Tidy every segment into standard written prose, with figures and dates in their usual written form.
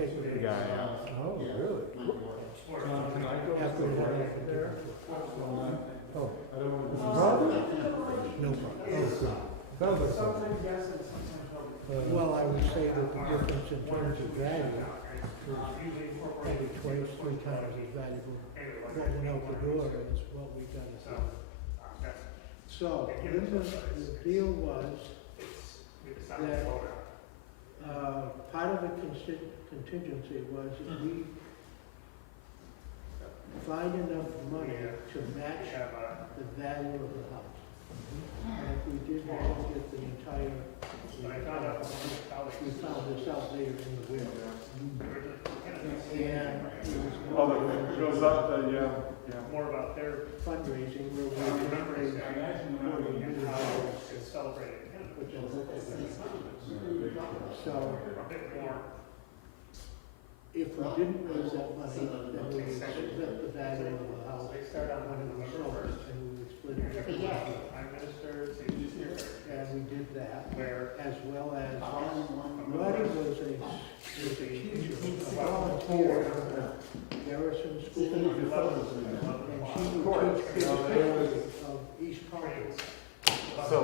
take The it. guy, Oh, really? John, can I go After to the work fact. there? Oh, I don't want to. brother? No problem. Brother. Well, I would say that the difference in terms of value is probably twice, 3 times as valuable. What went out the door is what we got to sell. So, the deal was that, part of the contingency was that we find enough money to match the value of the house. And if we did not get the entire, we found this out later in the will. And it goes up, yeah. More about their fundraising, where we raised $40 million, celebrating him, which is so. a bit more. If we didn't raise that money, then we would split the value of the house when it was sold, and we would split it. Prime Minister to And we did that, where as well as, Roddy was a teacher, a volunteer at the Garrison School, and she would teach kids history of East Colony. So,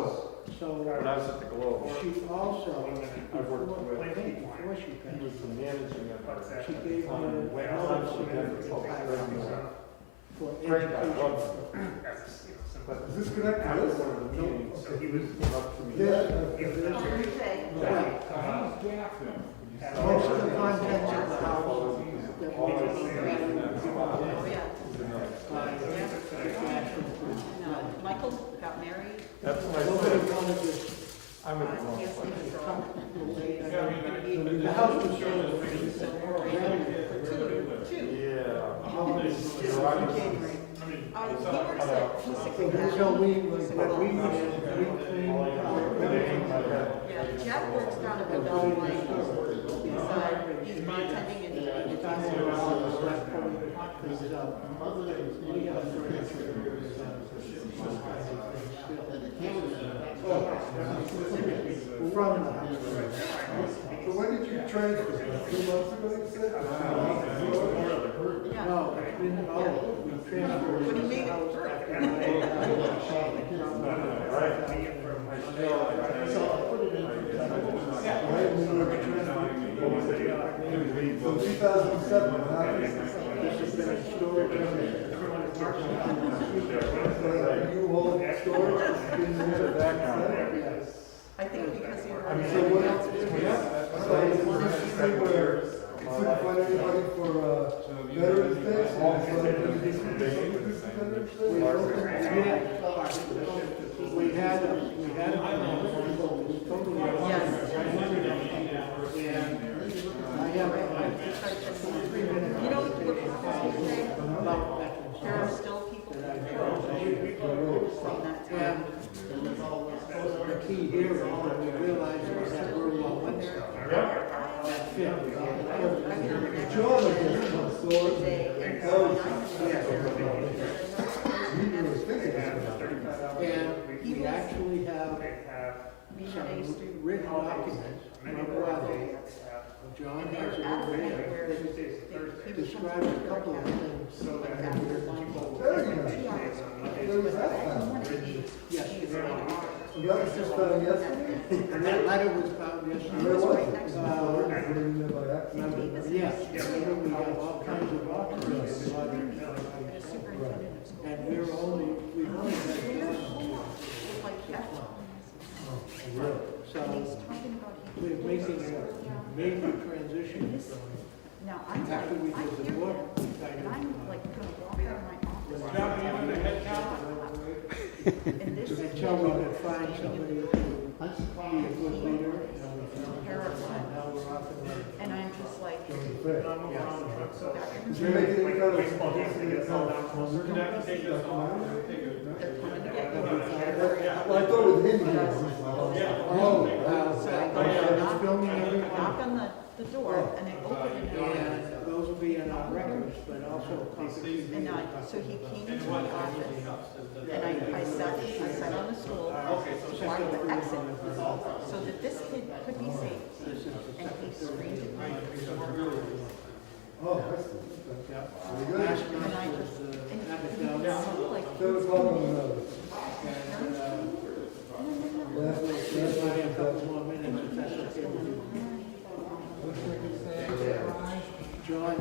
When I was at the Globe, she also, I worked with, before she he passed, was the managing of she gave me a When I knowledge was center at the public radio. for Frank, I loved education. him. But Is this connected I to was this? one of the meetings, so he was up to me. Most of the contents of the house that we Michael got married. That's my nobody thing. wanted this. I'm in the wrong Yes, place. The house was sold Two. Yeah. so we cleaned Yeah, Jeff works down at the Bell Line. He's bartending and the time we were out, the select board things up. We have furniture, from the house. So when did you transfer? 2 months ago, you said? yeah. No, it's been, we transferred. But he made it the house work. after So 2007, what happened? This has been a storage. You hold storage in the back. Yes. I think because he I mean, was. so what else? So it's a thing where you couldn't find anybody for Veterans Day? So We had a totally. Yes. And I have, You know, we're probably saying about veterans. there are still people from that And time. the key here is that we realize that we're well Wednesday. That fit. John, I guess, so And we actually have some written documents from Bravo. John has it over here that describes a couple of things. Where was that found? Yes, That was just found yesterday? and that letter was found yesterday. Where was it? By accident? Yes, we have all kinds of documents. And we've only had one. So we're making a major transition from Now, I'm after we I did the hear book, that, we kind and of. I'm like gonna walk out of my office. And this is Until we could find somebody who would be a good leader, and we found terrifying. now we're off and running. And I'm just like, Did you they're make any kind of coming to get Well, you. I thought it was him. Oh, So I go it's filming everyone. knock on the door and they open it And those will be in our records, but also copies. and so he came into my office and I sat on the stool, trying to exit so that this kid could be safe. And he screamed at me.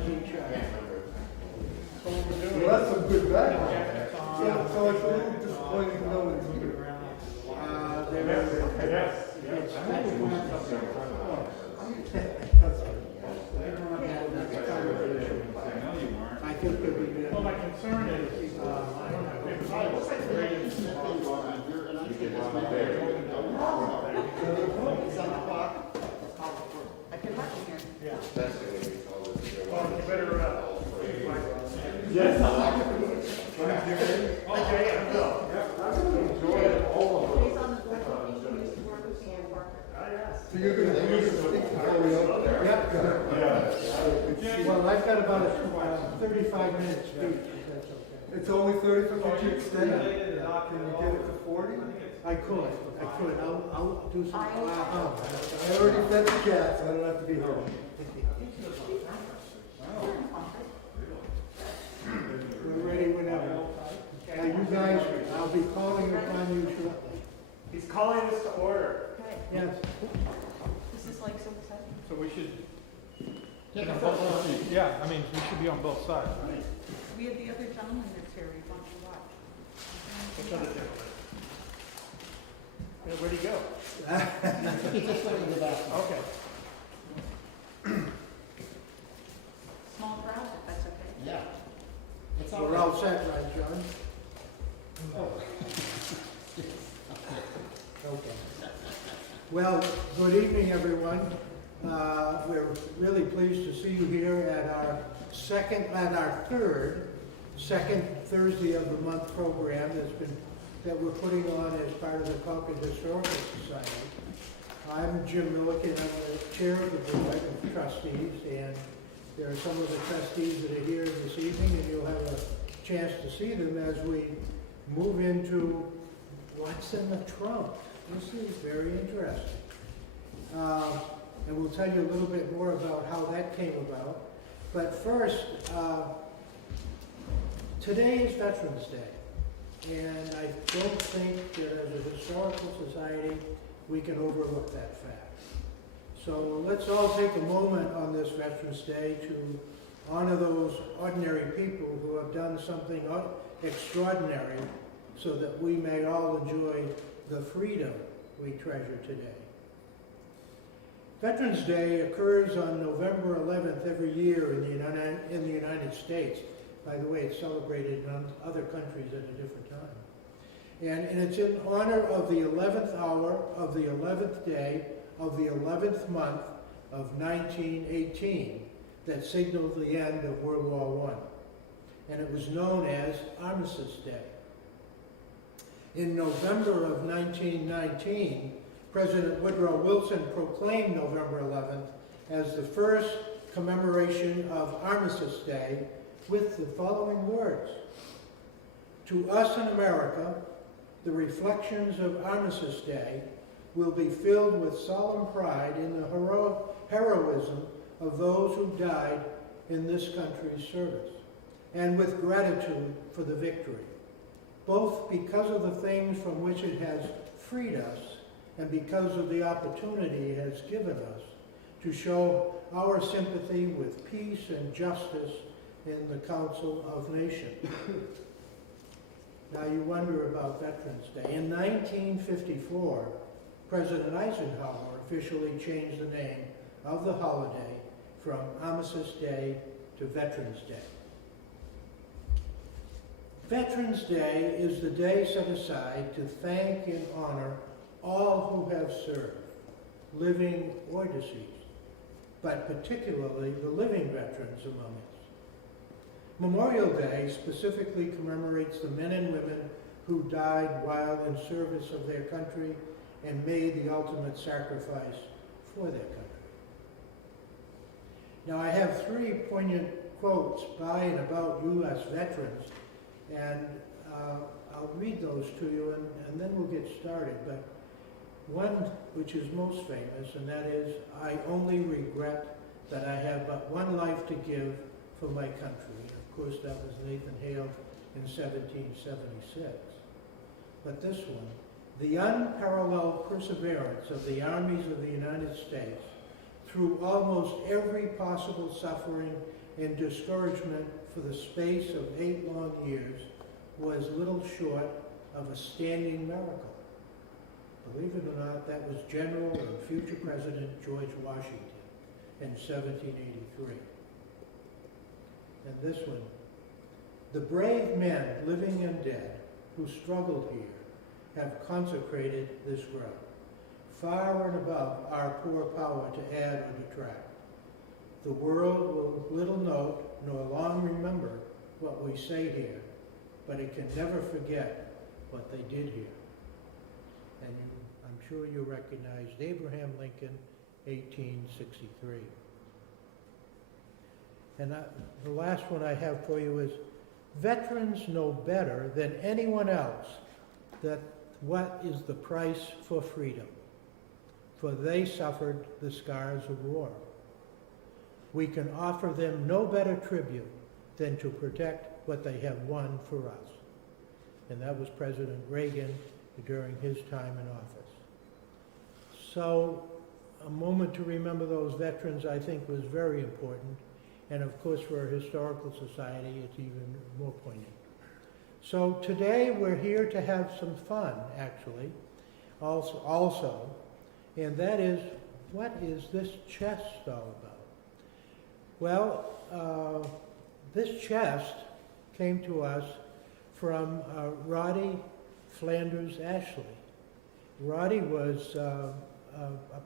each other. So what we're doing. Well, that's some good background. Yeah. So it's a little disappointing to know it's I think that we Well, my concern is, I don't know, if I was like, I can let you hear. well, you better, Yes. okay, I'm go. He's on the board, he used to work with me in Parker. So you're gonna speak before we open? Yeah. Well, I've got about a 35-minute speech, if that's okay. It's only 30, but could you extend it? Can you get it to 40? I could. I'll do some, I already fed the cat, so I don't have to be home. We're ready whenever. Now, you guys, I'll be calling upon you shortly. He's calling us to order. Okay, Yes. this is like so exciting. So we should. Yeah, I mean, we should be on both sides, right? We have the other gentleman that's here, we want to watch. Which other gentleman? Yeah, where'd he go? He just went to the bathroom. Okay. Small crowd, if that's okay. Yeah. We're all set, right, John? Okay. Well, good evening, everyone. We're really pleased to see you here at our third second Thursday of the month program that we're putting on as part of the Concord Historical Society. I'm Jim Milliken, I'm the chair of the board of trustees, and there are some of the trustees that are here this evening, and you'll have a chance to see them as we move into what's in the trunk. This is very interesting. And we'll tell you a little bit more about how that came about. But first, today is Veterans Day. And I don't think that as a historical society, we can overlook that fact. So let's all take a moment on this Veterans Day to honor those ordinary people who have done something extraordinary so that we may all enjoy the freedom we treasure today. Veterans Day occurs on November 11th every year in the United States. By the way, it's celebrated in other countries at a different time. And it's in honor of the 11th hour of the 11th day of the 11th month of 1918 that signaled the end of World War I. And it was known as Armistice Day. In November of 1919, President Woodrow Wilson proclaimed November 11th as the first commemoration of Armistice Day with the following words: "To us in America, the reflections of Armistice Day will be filled with solemn pride in the heroism of those who died in this country's service, and with gratitude for the victory, both because of the things from which it has freed us and because of the opportunity it has given us to show our sympathy with peace and justice in the Council of Nations." Now you wonder about Veterans Day. In 1954, President Eisenhower officially changed the name of the holiday from Armistice Day to Veterans Day. Veterans Day is the day set aside to thank and honor all who have served, living or deceased, but particularly the living veterans among us. Memorial Day specifically commemorates the men and women who died while in service of their country and made the ultimate sacrifice for their country. Now I have three poignant quotes by and about U.S. veterans, and I'll read those to you and then we'll get started. But one which is most famous, and that is, "I only regret that I have but one life to give for my country." And of course, that was Nathan Hale in 1776. But this one: "The unparalleled perseverance of the armies of the United States through almost every possible suffering and discouragement for the space of 8 long years was little short of a standing miracle. Believe it or not, that was General and future President George Washington in 1783. And this one, the brave men, living and dead, who struggled here, have consecrated this ground, far and above our poor power to add or detract. The world will little note nor long remember what we say here, but it can never forget what they did here. And I'm sure you recognized Abraham Lincoln, 1863. And the last one I have for you is, veterans know better than anyone else that what is the price for freedom, for they suffered the scars of war. We can offer them no better tribute than to protect what they have won for us. And that was President Reagan during his time in office. So a moment to remember those veterans, I think, was very important. And of course, for a historical society, it's even more poignant. So today we're here to have some fun, actually, also, and that is, what is this chest all about? Well, this chest came to us from Roddy Flanders Ashley. Roddy was a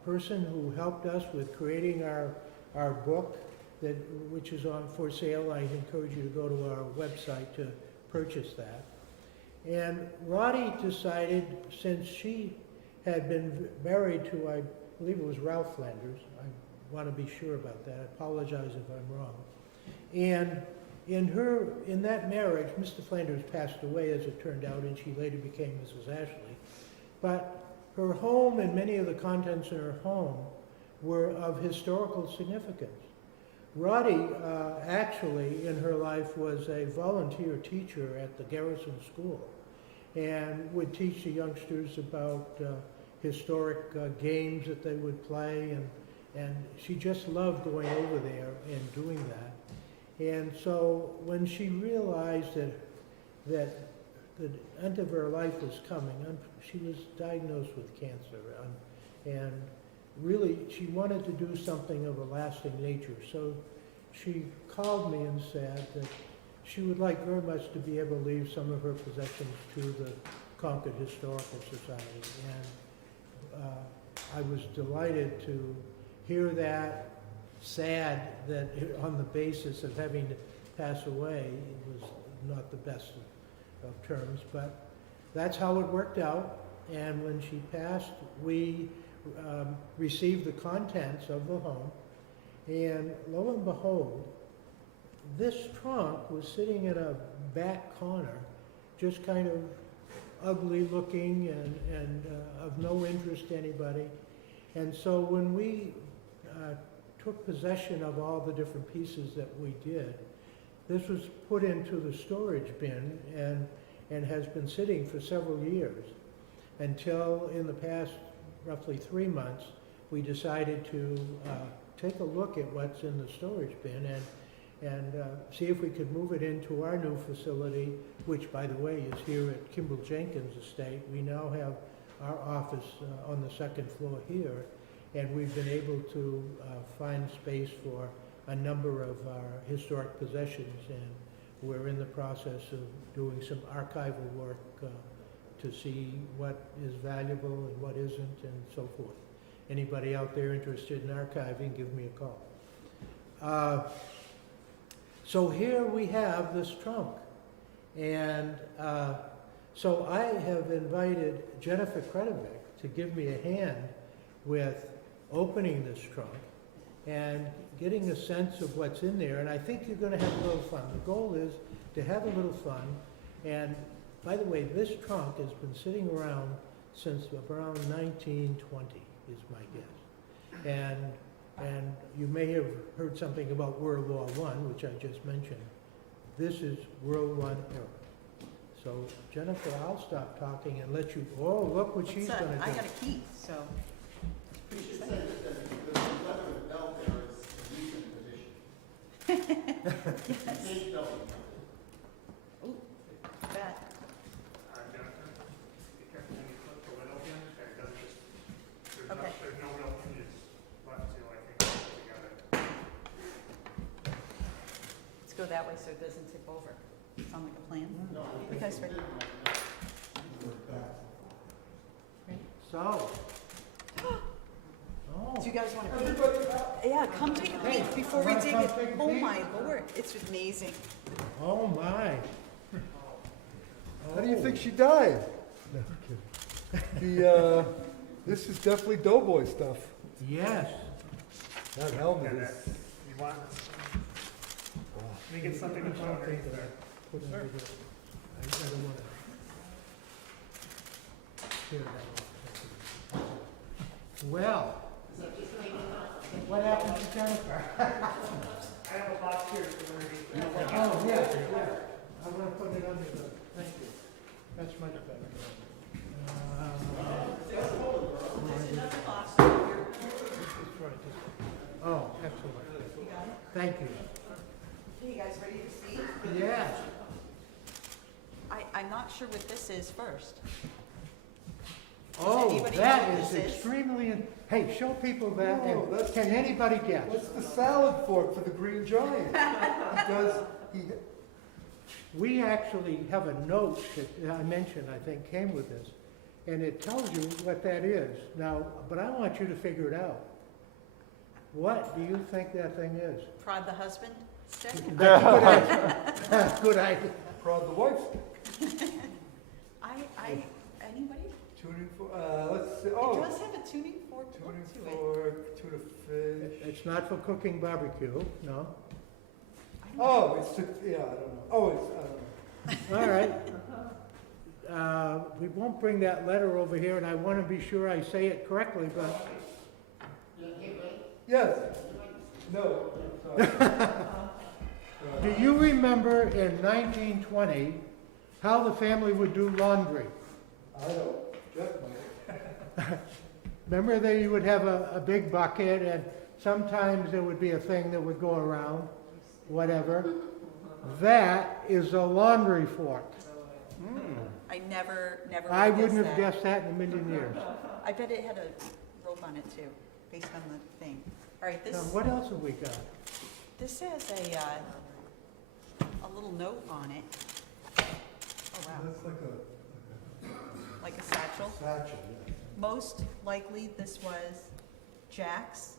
person who helped us with creating our book, which is for sale. I encourage you to go to our website to purchase that. And Roddy decided, since she had been married to, I believe it was Ralph Flanders, I want to be sure about that, I apologize if I'm wrong. And in that marriage, Mr. Flanders passed away, as it turned out, and she later became Mrs. Ashley. But her home and many of the contents in her home were of historical significance. Roddy, actually, in her life, was a volunteer teacher at the Garrison School and would teach the youngsters about historic games that they would play, and she just loved going over there and doing that. And so when she realized that the end of her life was coming, she was diagnosed with cancer, and really, she wanted to do something of a lasting nature. So she called me and said that she would like very much to be able to leave some of her possessions to the Concord Historical Society. And I was delighted to hear that, sad that on the basis of having to pass away, it was not the best of terms, but that's how it worked out. And when she passed, we received the contents of the home, and lo and behold, this trunk was sitting in a back corner, just kind of ugly looking and of no interest to anybody. And so when we took possession of all the different pieces that we did, this was put into the storage bin and has been sitting for several years, until in the past roughly 3 months, we decided to take a look at what's in the storage bin and see if we could move it into our new facility, which, by the way, is here at Kimball Jenkins Estate. We now have our office on the 2nd floor here, and we've been able to find space for a number of our historic possessions, and we're in the process of doing some archival work to see what is valuable and what isn't, and so forth. Anybody out there interested in archiving, give me a call. So here we have this trunk, and so I have invited Jennifer Kretovic to give me a hand with opening this trunk and getting a sense of what's in there, and I think you're going to have a little fun. The goal is to have a little fun, and by the way, this trunk has been sitting around since around 1920, is my guess. And you may have heard something about World War I, which I just mentioned. This is World War I era. So Jennifer, I'll stop talking and let you, oh, look what she's going to do. I got a key, so it's pretty exciting. The leather belt there is a recent addition. Ooh, that. Jennifer, be careful when you flip the lid open, that it doesn't just, Okay. there's no real hinges left to, I think, hold it together. Let's go that way so it doesn't tip over. Sound like a plan? You guys ready? Ready? So. Do you guys want to peek? Everybody, Yeah, come take a peek before we Come dig take it. a Oh peek. my lord, it's amazing. Oh, my. how do you think she died? No, I'm kidding. This is definitely doughboy stuff. Yes. That helmet And is. you want, let me get something to put underneath there. Put under the- I don't wanna tear that off. Well. What happened to Jennifer? I have a box here for underneath there. Oh, yeah. I'm gonna put it under the, thank you. That's much better. Oh, excellent. Thank you. Okay, you guys ready to see? Yes. I'm not sure what this is first. Oh, anybody know that what is this is? extremely, hey, show people that, No, and that's- can anybody guess? What's the salad fork for the green giant? Because he, We actually have a note that I mentioned, I think, came with this, and it tells you what that is. Now, but I want you to figure it out. What do you think that thing is? Prod the husband stick? That's a good idea. Good idea. prod the wife. Anybody? Tuning for, let's see, It oh, does have a tuning fork look tuning to it. fork, tuna fish. It's not for cooking barbecue, no. I don't know. Oh, it's, yeah, I don't know. Oh, it's, I don't know. All right. We won't bring that letter over here, and I want to be sure I say it correctly, but Yes. No. Sorry. do you remember in 1920 how the family would do laundry? I don't, Jeff might. Remember that you would have a big bucket, and sometimes there would be a thing that would go around, whatever. That is a laundry fork. I never I would've wouldn't have that. guessed that in a million years. I bet it had a rope on it too, based on the thing. All right, Now, this what else have we got? has a little note on it. Oh wow, That's like like a satchel. a satchel, yeah. Most likely this was Jack's.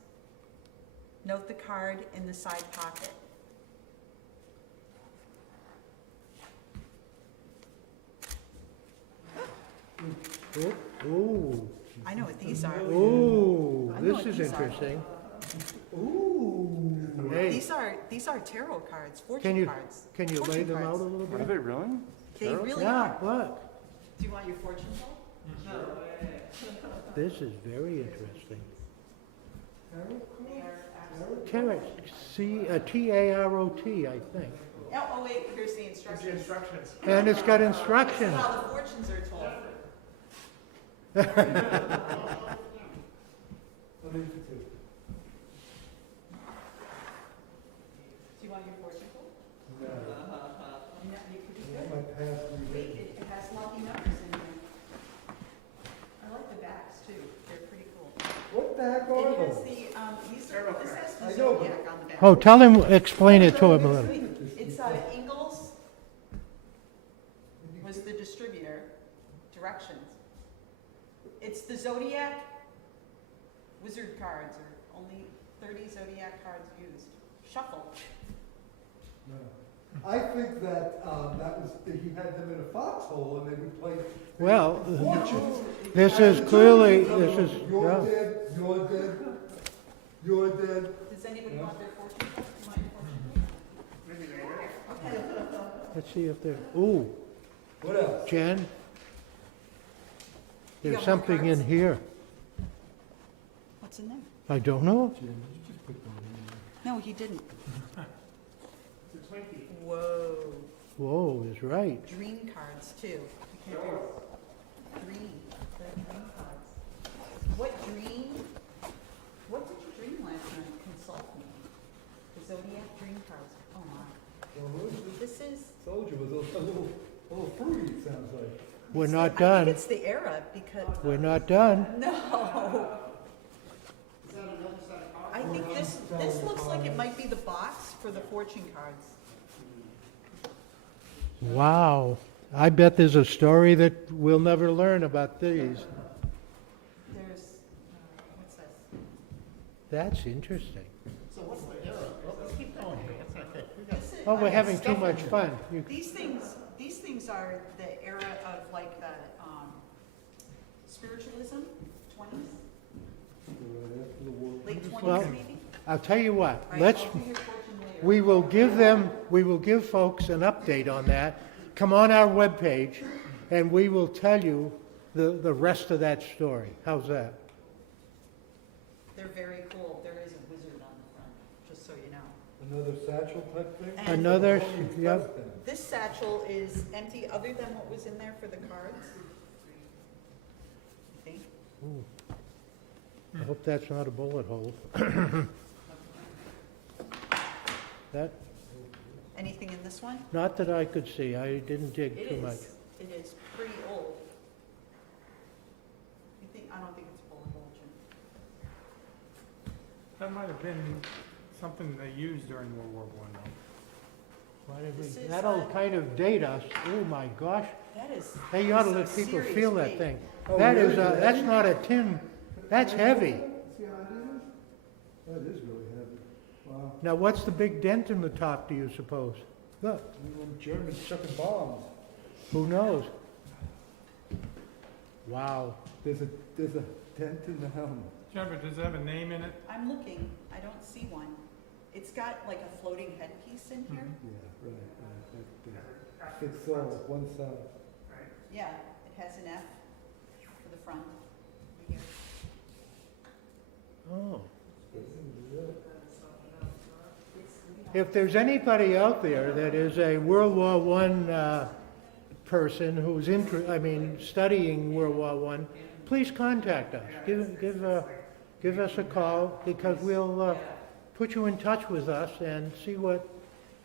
Note the card in the side pocket. Ooh, I know what these are. ooh, I know this what is these are. interesting. Ooh. Hey, These are tarot cards, can fortune you, cards. can you lay Fortune them out cards. a little Are bit? they really? They really Yeah, are. look, Do you want your fortune told? this is very interesting. They are absolutely. Tarot, T-A-R-O-T, I think. Oh wait, here's the Here's the instructions. instructions. And it's got This instructions. is how the fortunes are told. Let me do two. Do you want your fortune told? Yeah. No, you could I be want good. my past Wait, rewritten. it has lucky numbers in here. I like the backs too, they're pretty cool. What the heck It are has those? this has I the know, but- zodiac on the back. Oh, tell him, explain it to him a little. It's Ingalls was the distributor, directions. It's the zodiac wizard cards, or only 30 zodiac cards used. Shuffle. No. I think that, he had them in a foxhole and they would play Well, fortunes. this is clearly, this is, You're yeah. dead, you're dead, you're dead. Does anybody want their fortune? Do you want your fortune? Maybe they were. Okay. Let's see if there, ooh, What else? Jen, You there's got more something in cards? here. What's in there? I don't know. Jim, you just put them in. No, he didn't. It's a Twinkie. Whoa. Whoa, is right. Dream cards too. You can't read. Dream. They're dream cards. What did you dream last night? Consult me. Because Zodiac dream cards. Oh my. Well, who's this This is. soldier with a little fruity, it sounds like. We're not I think done. it's the era because. We're not done. No. I think this looks like it might be the box for the fortune cards. Wow. I bet there's a story that we'll never learn about these. There's, what's this? That's interesting. So what's the era? Well, let's keep going. It's okay. We got- This is- Oh, I we're got having too stuff in much here. fun. You- These things are the era of like the, spiritualism, 20s, Right after the war. late 20s Well, maybe? I'll tell you what, Right, let's, I'll do your fortune later. we will give folks an update on that. Come on our webpage, and we will tell you the rest of that story. How's that? They're very cool. There is a wizard on the front, just so you know. Another satchel type thing? And- Another, Oh, you yep. pressed them. This satchel is empty other than what was in there for the cards. I think. Ooh. I hope that's not a bullet hole. That, Anything in this one? not that I could see, I didn't dig It too much. is pretty old. I don't think it's a bullet hole, Jim. That might have been something they used during World War I, though. Why did we- This is, That'll kind of date us. Oh, my gosh. That is. Hey, you ought to that let is people serious feel that weight. thing. Oh, That really? is, that's not a tin, that's heavy. See how that is? That is really heavy. Wow. Now, what's the big dent in the top, do you suppose? Look, When Germans chucking bombs. who knows? Wow. There's a dent in the helmet. Jennifer, does it have a name in it? I'm looking, I don't see one. It's got like a floating headpiece in here. Yeah, right. That fits all, one side. Yeah, it has an F for the front. Right here. Oh. It's- If there's anybody out there that is a World War I person who's studying World War I, please contact us. Give us a call, because we'll put you in touch with us and see what,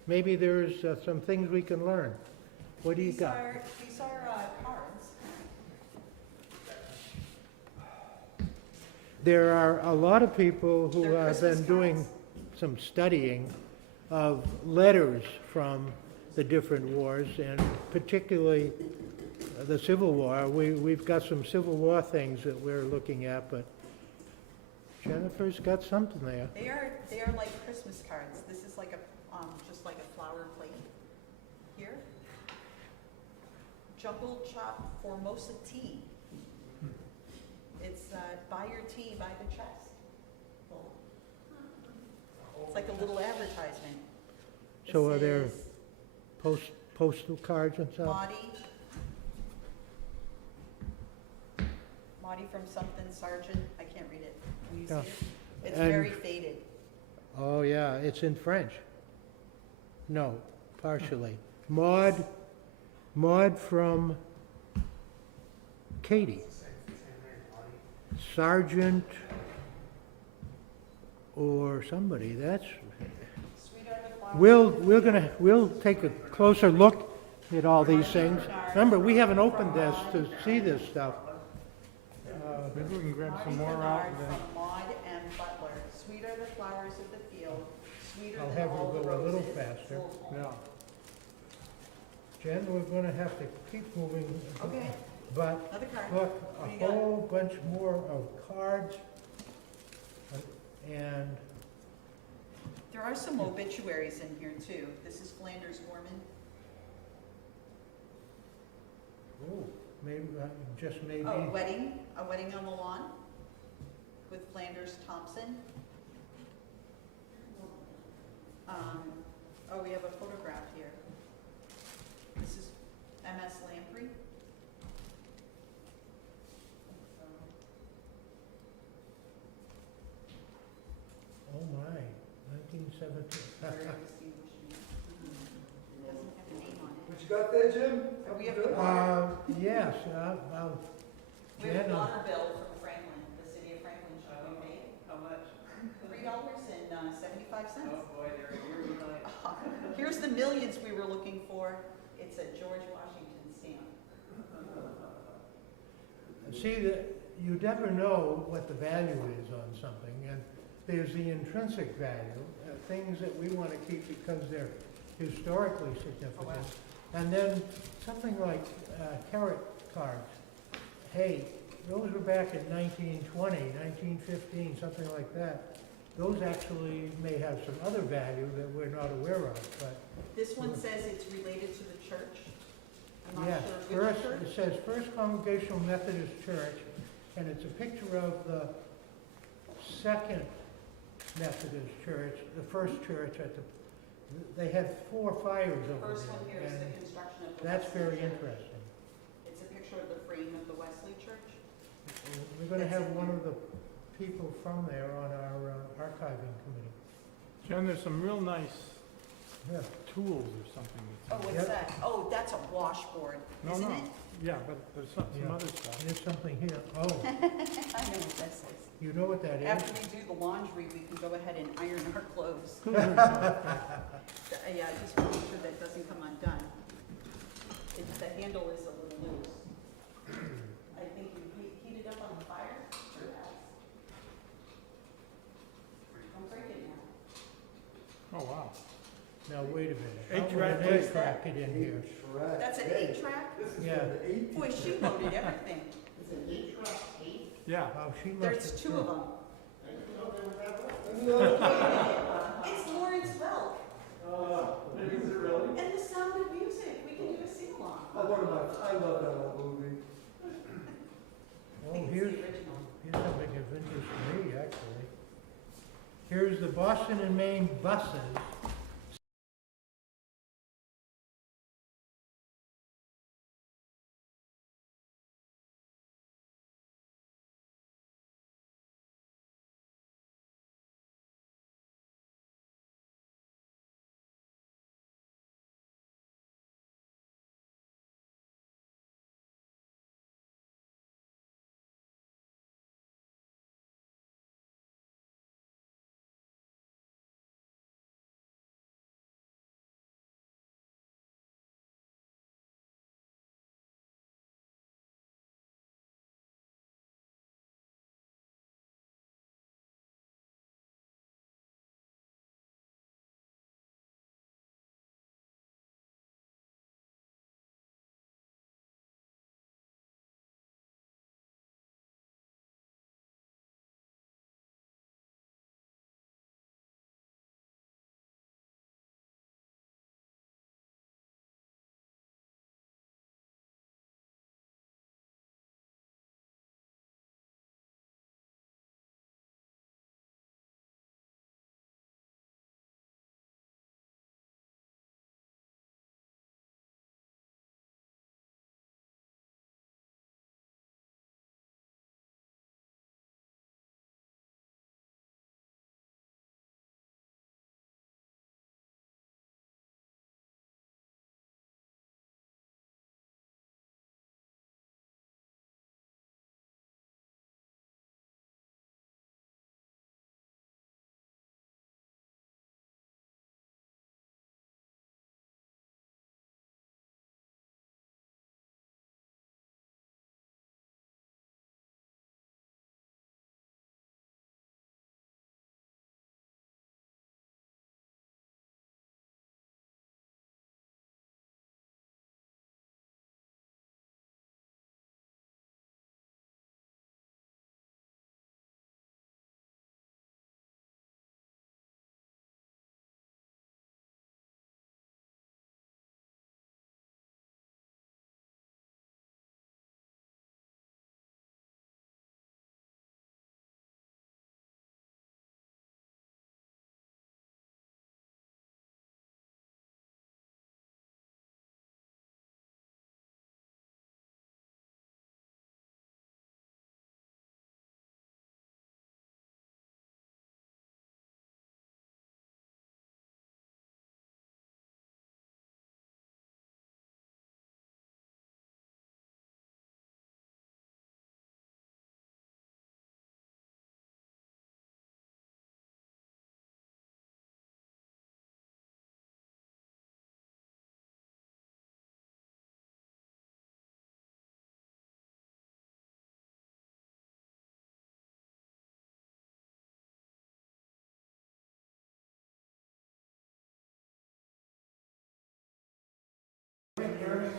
maybe there's some things we can learn. What do you got? These are cards. There are a lot of people who They're have been Christmas doing cards. some studying of letters from the different wars, and particularly the Civil War. We've got some Civil War things that we're looking at, but Jennifer's got something there. They are like Christmas cards. This is like a, just like a flower plate here. Jumble chop Formosa tea. It's, buy your tea by the chest. It's like a little advertisement. So This are there is postal cards and stuff? Maudie from something sergeant, I can't read it. Can you see Yeah. it? It's And- very faded. Oh, yeah, it's in French. No, partially. Maud from Katie. Sergeant or somebody, that's, Sweet are the flowers. we'll take a closer look at all these things. Remember, we haven't opened this to see this stuff. Maybe we can grab some Marty more out Bernard and then. from Maud and Butler. Sweet are the flowers of the field, sweeter I'll than have her all the go a little roses. faster. Yeah. Jen, we're gonna have to keep moving. Okay, But another card. look, What do a you got? whole bunch more of cards. And, There are some obituaries in here too. This is Flanders Gorman. oh, maybe, just maybe. Oh, a wedding on the lawn with Flanders Thompson. Oh, we have a photograph here. This is MS Lamprey. Oh, my, 1917. Very distinguished man. Doesn't have a name on it. What you got there, Jim? Oh, we have the water. Yes, We have a Jen, water bill from Franklin, the city of Franklin, should we pay? How much? $3.75. Oh, boy, there we the millions we were looking for. It's a George Washington stamp. See, that you never know what the value is on something, and there's the intrinsic value, things that we want to keep because they're historically significant. And then something like carrot cards. Hey, those were back in 1920, 1915, something like that. Those actually may have some other value that we're not aware of, but This one says it's related to the church. I'm not yeah, sure which first, church. it says First Congregational Methodist Church, and it's a picture of the Second Methodist Church, the first church at the, they had 4 fires The over first one here there, is the and construction of the that's Wesley very Church. interesting. It's a picture of the frame of the Wesley Church. We're gonna That's have in one there. of the people from there on our archiving committee. Jen, there's some real nice Yeah, tools or something. Oh, that's in what's Yep. that? Oh, that's a washboard, No, isn't no. it? Yeah, but there's some Yeah. other stuff. there's something here. Oh, I know what that says. you know what that is? After we do the laundry, we can go ahead and iron our clothes. Yeah, I just want to make sure that doesn't come undone. The handle is a little loose. I think you heat it up on the fire. Don't break it now. Oh, wow. Now, wait a minute. Eight How would track an tape. eight-track get in here? Track. That's an Hey, 8-track? This is Yeah. from the 80s. Boy, she loaded everything. Yeah. Oh, she must There's have 2 of thrown- them. No. It's Lawrence Welk Is it really? and The Sound of Music. We can do a sing-along. I love that old movie. I Oh, think it's here's, the original. here's something of interest to me, actually. Here's the Boston and Maine buses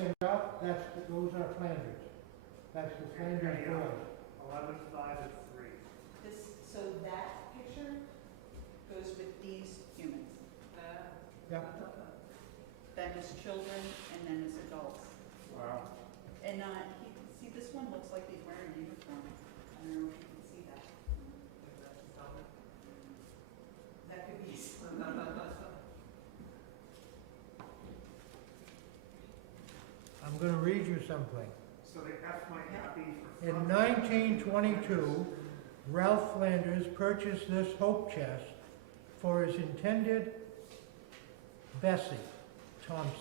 say, Ralph, those are Flanders. That's the Flanders girls. 11, 5, and 3. So that picture goes with these humans. Yep. Then as children and then as adults. Wow. And see, this one looks like he's wearing a uniform. I don't know if you can see that. That could be. I'm gonna read you something. So the F might not be for. In 1922, Ralph Flanders purchased this hope chest for his intended Bessie Thompson.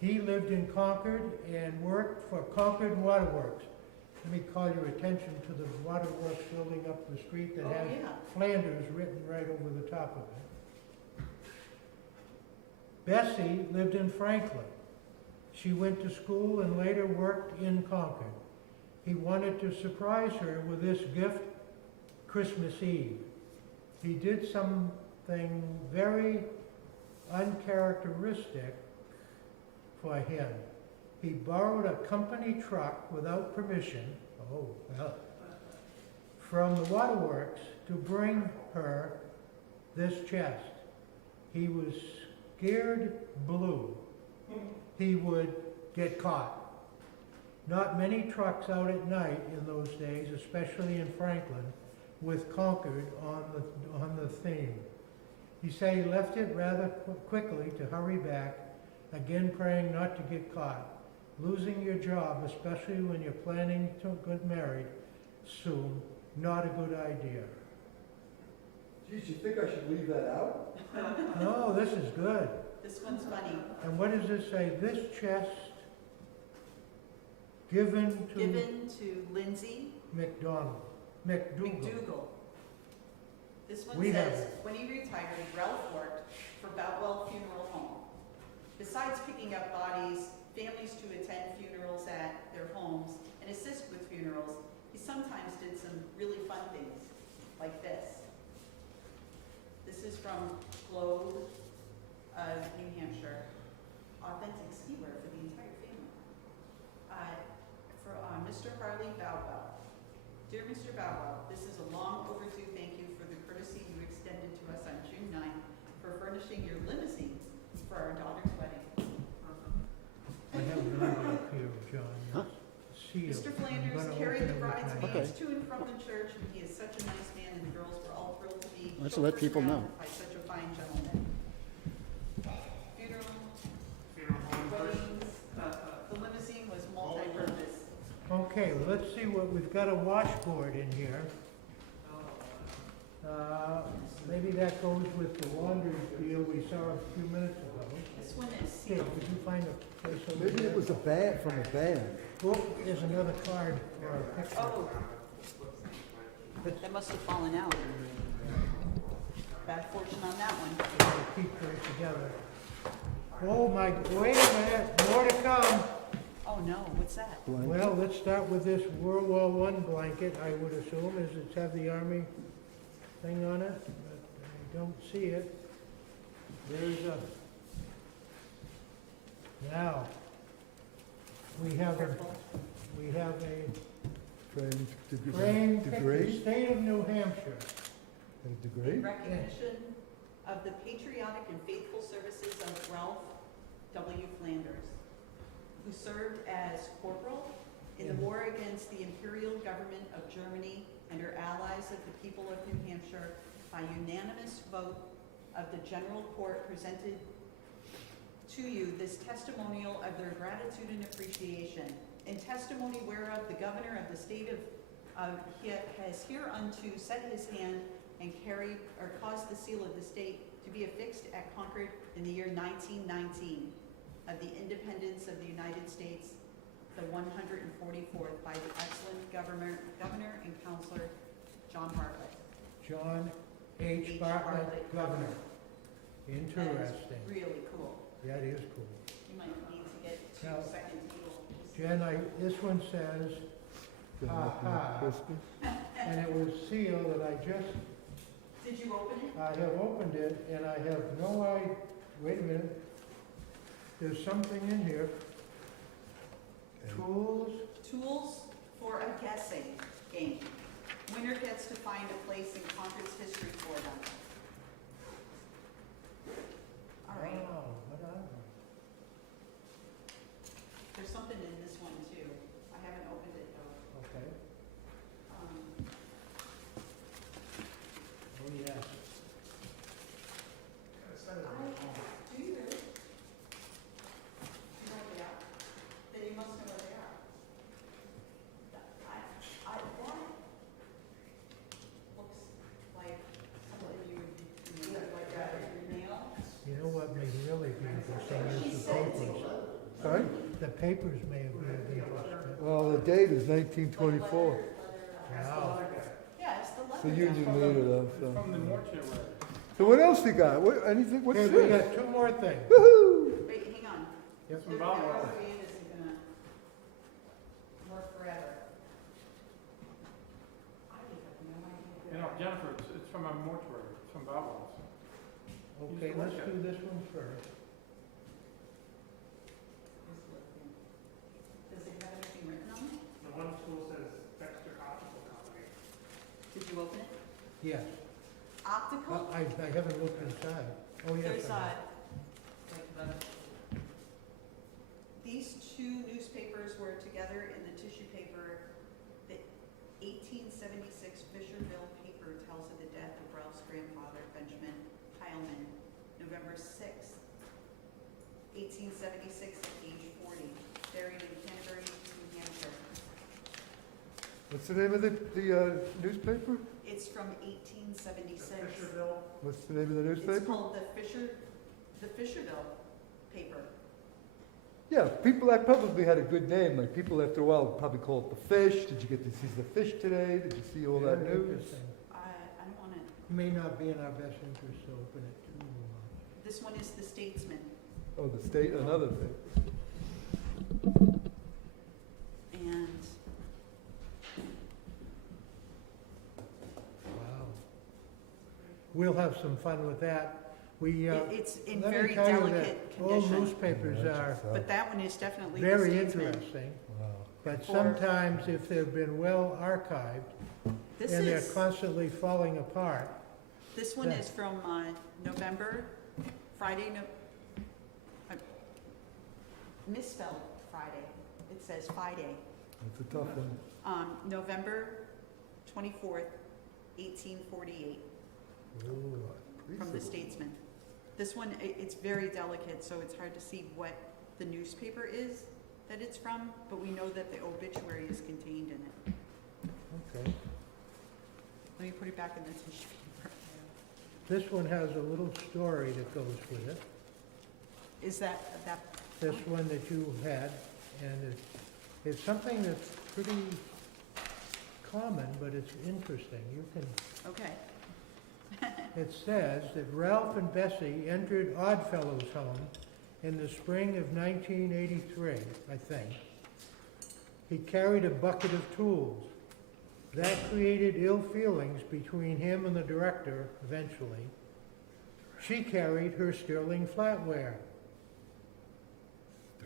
He lived in Concord and worked for Concord Waterworks. Let me call your attention to the waterworks building up the street that Oh, has yeah. Flanders written right over the top of it. Bessie lived in Franklin. She went to school and later worked in Concord. He wanted to surprise her with this gift Christmas Eve. He did something very uncharacteristic for him. He borrowed a company truck without permission, oh well, from the waterworks to bring her this chest. He was scared blue he would get caught. Not many trucks out at night in those days, especially in Franklin, with Concord on the theme. He said he left it rather quickly to hurry back, again praying not to get caught. Losing your job, especially when you're planning to get married soon, not a good idea. Geez, you think I should leave that out? No, this is good. This one's funny. And what does this say? This chest given to Lindsay McDougal. McDougal. This one We have says, it. when he retired, Ralph worked for Boutwell Funeral Home. Besides picking up bodies, families to attend funerals at their homes and assist with funerals, he sometimes did some really fun things, like this. This is from Globe of New Hampshire. Authentic ski wear for the entire family. For Mr. Harley Boutwell. Dear Mr. Boutwell, this is a long overdue thank you for the courtesy you extended to us on June 9th for furnishing your limousine for our daughter's wedding. I have it up here, John. Sealed. Mr. I'm Flanders gonna carried the open it with my- bridesmaids to and from the church, and he is such a nice man, and the girls were all thrilled to be Let's let chauffeured people know. around by such a fine gentleman. Funeral, Funeral home first. weddings, the limousine was multi-purpose. Okay, well, let's see what, we've got a washboard in here. Maybe that goes with the laundry deal we saw a few minutes ago. This one is Here, sealed. did you find a place over Maybe there? it was a bag, from a bag. Oh, there's another card or a picture. Oh, that must have fallen out. Bad fortune on that one. Gotta keep her together. Oh my, wait a minute, more to come. Oh no, what's that? Well, let's start with this World War I blanket, I would assume, is it's have the Army thing on it, but I don't see it. There's a, now, we have a Frame frame picture, degrade? state of New Hampshire. And degrade? Recognition of the patriotic and faithful services of Ralph W. Flanders, who served as corporal in the war against the imperial government of Germany and her allies of the people of New Hampshire. By unanimous vote of the General Court, presented to you this testimonial of their gratitude and appreciation. In testimony whereof the governor of the state has hereunto set his hand and carried or caused the seal of the state to be affixed at Concord in the year 1919 of the independence of the United States, the 144th, by the excellent governor and counselor John Bartlett. John H. Bartlett, Governor. That Interesting. is really cool. That is cool. You might need to get Now, two second table. Jen, this one says, Christmas? and it was sealed, and I just, Did you open it? I have opened it, and I have no idea, wait a minute. There's something in here. Tools, Tools for a guessing game. Winner gets to find a place in Concord's history for them. All right, wow, what are they? there's something in this one too. I haven't opened it though. Okay, Um, oh, yeah. Do you really? Do you know what they are? Then you must know what they are. That looks like something you would like mail. You know what may really be interesting She is the said it's papers. Sorry? The papers may have been of interest. Well, the date is 1924. Wow. Yeah, it's the It's leather. the Union leader though, It's so. from the mortuary. So what else you got? What, anything, what's Okay, we this? got two more things. Woohoo! Wait, hang on. Yep. From Bob. Read isn't gonna work forever. I have no idea. You know, Jennifer, it's from a mortuary, it's from Bob. Okay, let's do this one first. Does it have anything written on it? The one tool says Dexter Optical Company. Did you open it? Yes. Optical? I haven't looked inside. Oh, yes. There's, I have. these two newspapers were together in the tissue paper. The 1876 Fisherville paper tells of the death of Ralph's grandfather, Benjamin Heilman, November 6th, 1876 at age 40, buried in Canterbury, New Hampshire. What's the name of the newspaper? It's from The 1876. Fisherville, What's the name of the It's newspaper? called the Fisherville paper. Yeah, people that probably had a good name. Like people after a while would probably call it the Fish. Did you get to see the Fish today? Did you see all that Very news? interesting. I don't want to, May not be in our best interest to open it too this one is the Statesman. Oh, the state, another thing. And Wow. We'll have some fun with that. We, it's in let me very tell you that delicate all condition. newspapers are But that one is definitely the very Statesman. interesting, Wow. but For- sometimes if they've been well archived This and they're is, constantly falling apart, this one Yeah. is from November, Friday, misspelled Friday. It says Friday. That's a tough one. November 24th, 1848, ooh, from the Statesman. This one, it's very delicate, so it's hard to see what the newspaper is that it's from, but we know that the obituary is contained in it. okay. Let me put it back in the tissue paper. This one has a little story that goes with it, Is that, this one that you had, and it's something that's pretty common, but it's interesting. You can okay. It says that Ralph and Bessie entered Oddfellow's home in the spring of 1983, I think. He carried a bucket of tools. That created ill feelings between him and the director, eventually. She carried her Sterling flatware.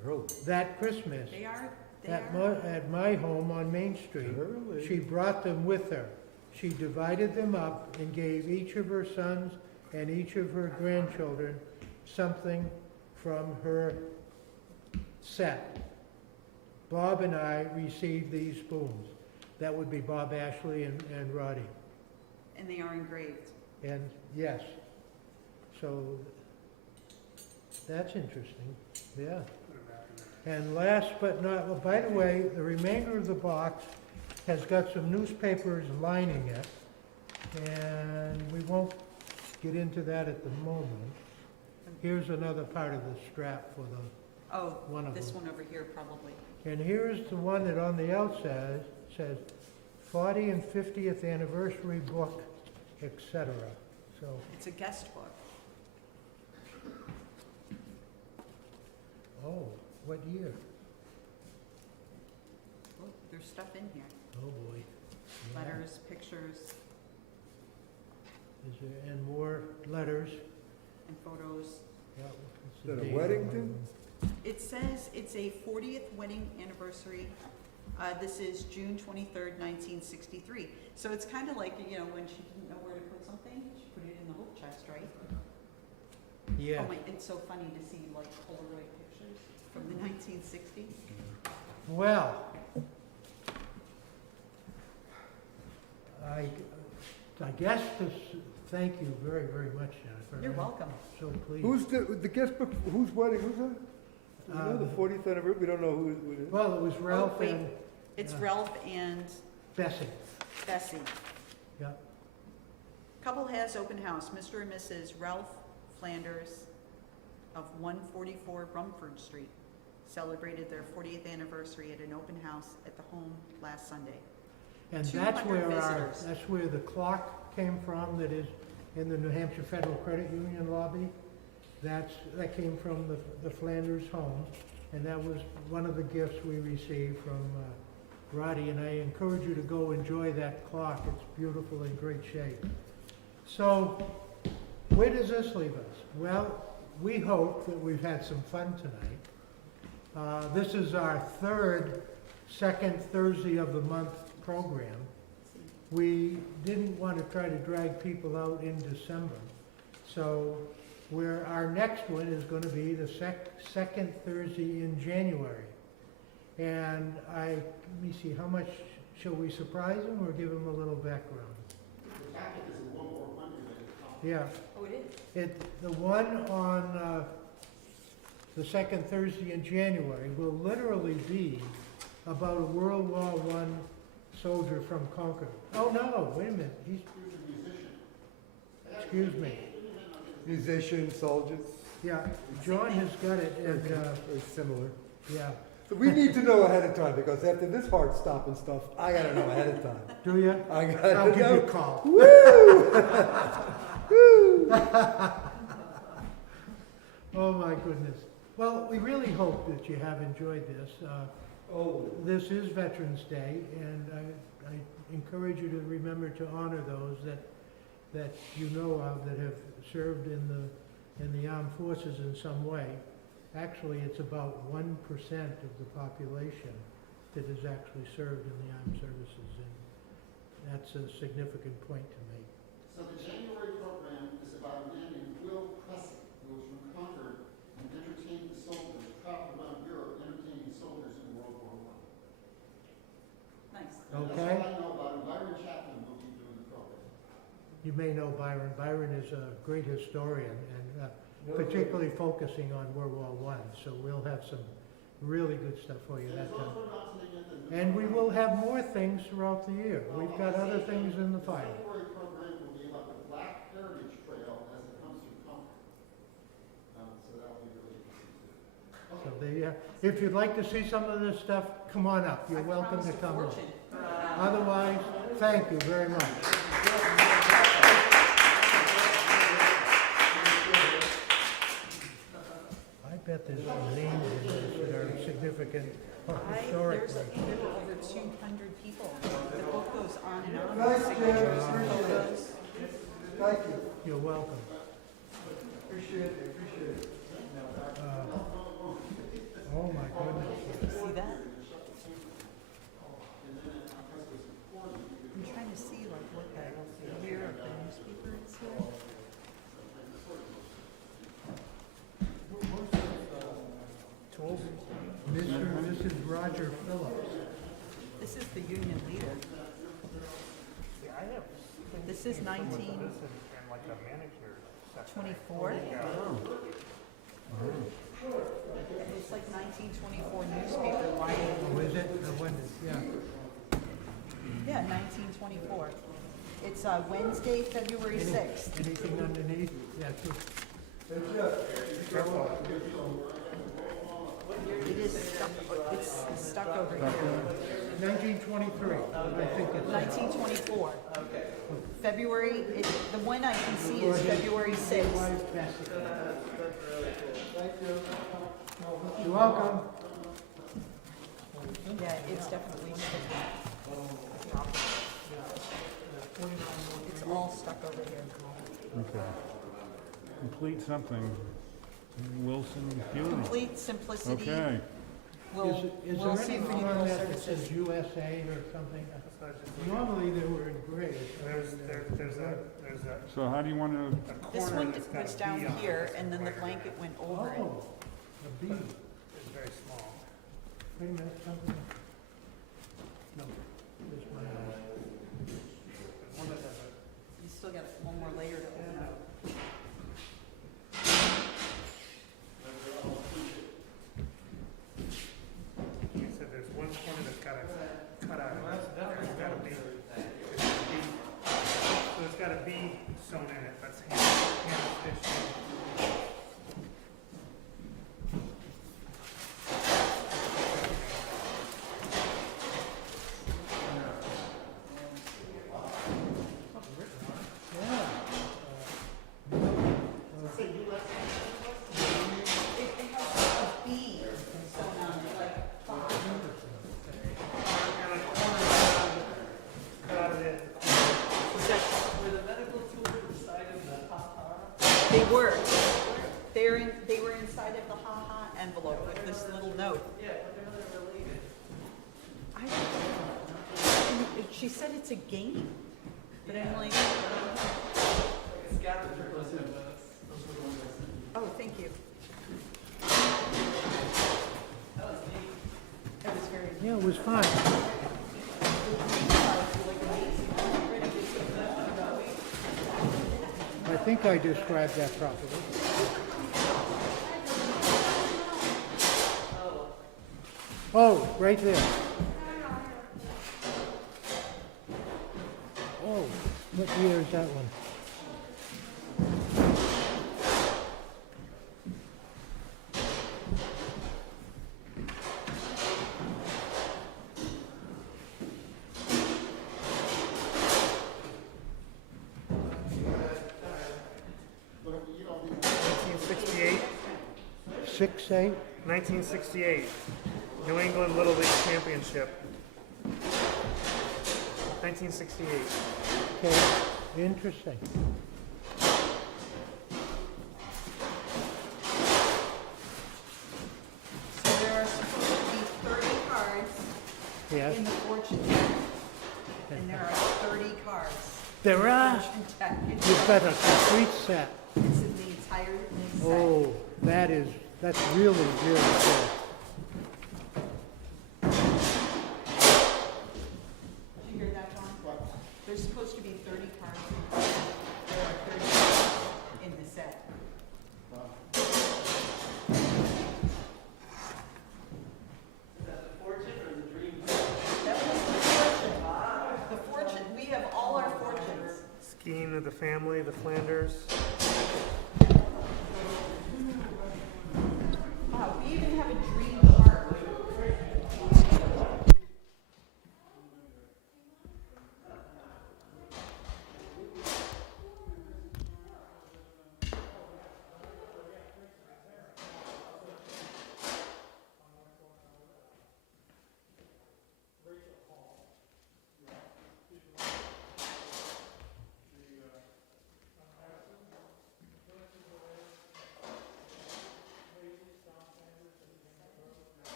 Sterling. That Christmas, They are, at my home on Main Street, Sterling. she brought them with her. She divided them up and gave each of her sons and each of her grandchildren something from her set. Bob and I received these spoons. That would be Bob Ashley and Roddy. and they are engraved. And yes, so that's interesting, yeah. put it back in there. And last but not, well, by the way, the remainder of the box has got some newspapers lining it, and we won't get into that at the moment. Here's another part of the strap for the, Oh, one of this them. one over here probably. And here's the one that on the outside says 40 and 50th anniversary book, etc. So, It's a guest book. oh, what year? Oh, there's stuff in here. Oh, boy. Yeah. Letters, pictures, Is there, and more letters. and photos. Yeah, what's Is the that a date on one of Weddington? them? It says it's a 40th wedding anniversary. This is June 23rd, 1963. So it's kind of like, you know, when she didn't know where to put something, she put it in the hook chest, right? Yeah. Oh my, it's so funny to see like Polaroid pictures from the 1960s. Well, I guess this, thank you very, very much, Jennifer. You're I'm welcome. So pleased. Who's the guest book, whose wedding, who's that? Do we know the 40th anniversary, we don't know who it is. Well, it was Ralph wait. and It's Yeah. Ralph and Bessie. Bessie. Yeah. Couple has open house, Mr. and Mrs. Ralph Flanders of 144 Rumford Street celebrated their 40th anniversary at an open house at the home last Sunday. And 200 visitors. that's where the clock came from that is in the New Hampshire Federal Credit Union lobby. That came from the Flanders home, and that was one of the gifts we received from Roddy, and I encourage you to go enjoy that clock. It's beautiful, in great shape. So, where does this leave us? Well, we hope that we've had some fun tonight. This is our second Thursday of the month program. We didn't want to try to drag people out in December. So our next one is going to be the second Thursday in January. And let me see, how much shall we surprise them or give them a little background? The packet is a little more Monday Yeah, Oh, it is? the one on the second Thursday in January will literally be about a World War I soldier from Concord. Oh, no, wait a minute, excuse me. Musician, soldiers, Yeah, John has got it, and, very similar. yeah. So we need to know ahead of time, because after this heart stopping stuff, I gotta know ahead of time. Do you? I I'll gotta give you a know. call. Woo! Woo! Oh, my goodness. Well, we really hope that you have enjoyed this. This is Veterans Day, and I encourage you to remember to honor those that you know of that have served in the armed forces in some way. Actually, it's about 1% of the population that has actually served in the armed services, and that's a significant point to make. So the January program is about a man named Will Cressy, who was from Concord and entertained the soldiers, traveled around Europe entertaining soldiers in World War I. Nice. And Okay. that's all I know about him. Byron Chaplin will be doing the program. You may know Byron. Byron is a great historian, and particularly focusing on World War I, so we'll have some really good stuff for you And that it's time. also announcing at the And we will have more things throughout the year. We've got other things in the fire. The February program will be about the Black Heritage Trail as it comes through Concord. So that'll be really interesting too. So if you'd like to see some of this stuff, come on up. You're I welcome to promised a come up. fortune. Otherwise, thank you very much. I bet there's some names in this that are significant historically. There were over 200 people. The book goes on and on. Nice, with Jim. signatures, Appreciate it. photos. Thank you. You're welcome. Appreciate it. Oh, my goodness. See that? I'm trying to see like what the year of the newspaper is here. Mr. and Mrs. Roger Phillips. This is the union leader. This is 1924. It's like 1924 newspaper lining. Oh, is it? I wondered, yeah. Yeah, 1924. It's Wednesday, February 6th. Anything underneath? Yeah, too. It is stuck, it's stuck over here. 1923, I think it's. 1924. February, the one I can see is February 6th. You're welcome. Yeah, it's definitely stuck. It's all stuck over here. Okay. Complete something. Wilson Beauty. Complete simplicity. Okay. Is there Wilson anything Funeral on that that Services. says USA or something? So I was just looking. Normally they were engraved. There's a So how do you want to, This corner one that's got was a down B on it. here, and then the blanket went over it. Oh, a B. It's very small. Wait a minute, something. No, this one. One that has a You still got one more layer to open up. You said there's one corner that's got a cutout. There's got a B. So it's got a B sewn in it. That's hand stitched. Yeah. Say US. It has a B sewn on it, like And a corner cut out of it. Were the medical tools inside of the ha-ha? they were. They were inside of the ha-ha envelope with this little note. Yeah, but they're related. I don't know. And she said it's a game, but I'm like, Like a scavenger hunt of us. oh, thank you. That was neat. That was very. Yeah, it was fine. I think I described that properly. Oh, right there. Oh, what year is that one? But you don't need 1968. 6-8? 1968. New England Little League Championship. 1968. Okay, interesting. So there are supposed to be 30 cards Yes, in the fortune deck, and there are 30 cards. there are. Fortune deck. You've got a complete set. It's in the entire set. Oh, that's really, really cool. Did you hear that, John? what? There's supposed to be 30 cards. There are 30 cards in the set. Is that the fortune or the dream? That was the fortune. The fortune, we have all our fortunes. Skiing of the family, the Flanders.